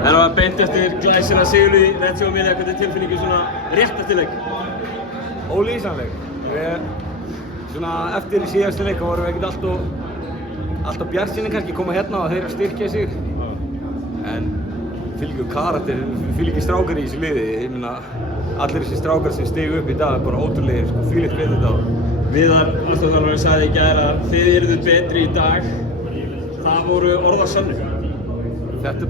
En það var beint eftir glæsina sigurinn í Reggio Emilia, hvernig er tilfinningin svona rétt eftir leik? Ólýsanleg. Svona eftir síðasta leik vorum við ekkert alltaf bjartsýnir kannski koma hérna og þeir að styrkja sig. En fylgjum karakter, fylgjum strákar í þessu liði. Ég meina, allir þessi strákar sem stigu upp í dag er bara ótrúlegir, sko, fylgjum við þetta. Viðar aðstoðarþjálfarinn sagði í gær að þið eruð betri í dag. Það voru orð að sönnu. Þetta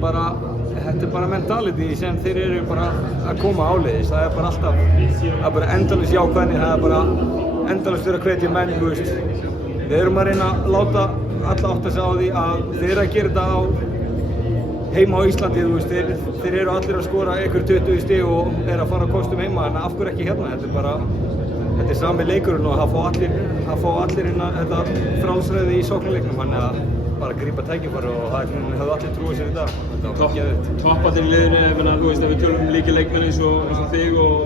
er bara mentality sem þeir eru bara að koma áleiðis. Það er bara alltaf, bara endalaus jákvæðni, það er bara endalaust verið að hvetja menn, þú veist. Við erum að reyna að láta alla átta sig á því að þeir eru að gera þetta heima á Íslandi, þú veist. Þeir eru allir að skora einhver 20 stig og eru að fara á kostum heima, en af hverju ekki hérna? Þetta er sami leikurinn og það fá allir þetta frálsræði í sóknarleiknum, þannig að bara grípa tækifæri og það hefðu allir trúið sér í dag. Topparnir í liðinu, þú veist, ef við tölum líka leikmenn eins og þig og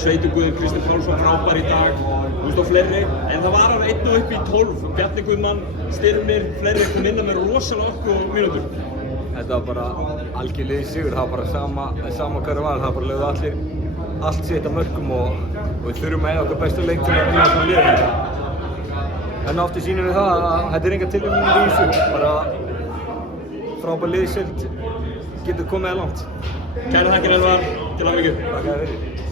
Sveituguðinn, Kristinn Pálsson frábær í dag, þú veist, og fleiri. En það var alveg 1 upp í 12, Bjarni Guðmann, Styrmir, fleiri kom inn með rosalega orku og mínútur. Þetta var bara algjörlega sigur, það var bara sama hverju var, það bara lögðu allir allt sitt að mörkum og við þurfum að eiga okkar bestu leik til að vinna svona liðinu. En aftur sýnum við það að þetta er enga tilvíðanir í þessu, bara frábær liðsheild getur komið langt. Kærar þakkir Elvar, til hamingju. Takk fyrir.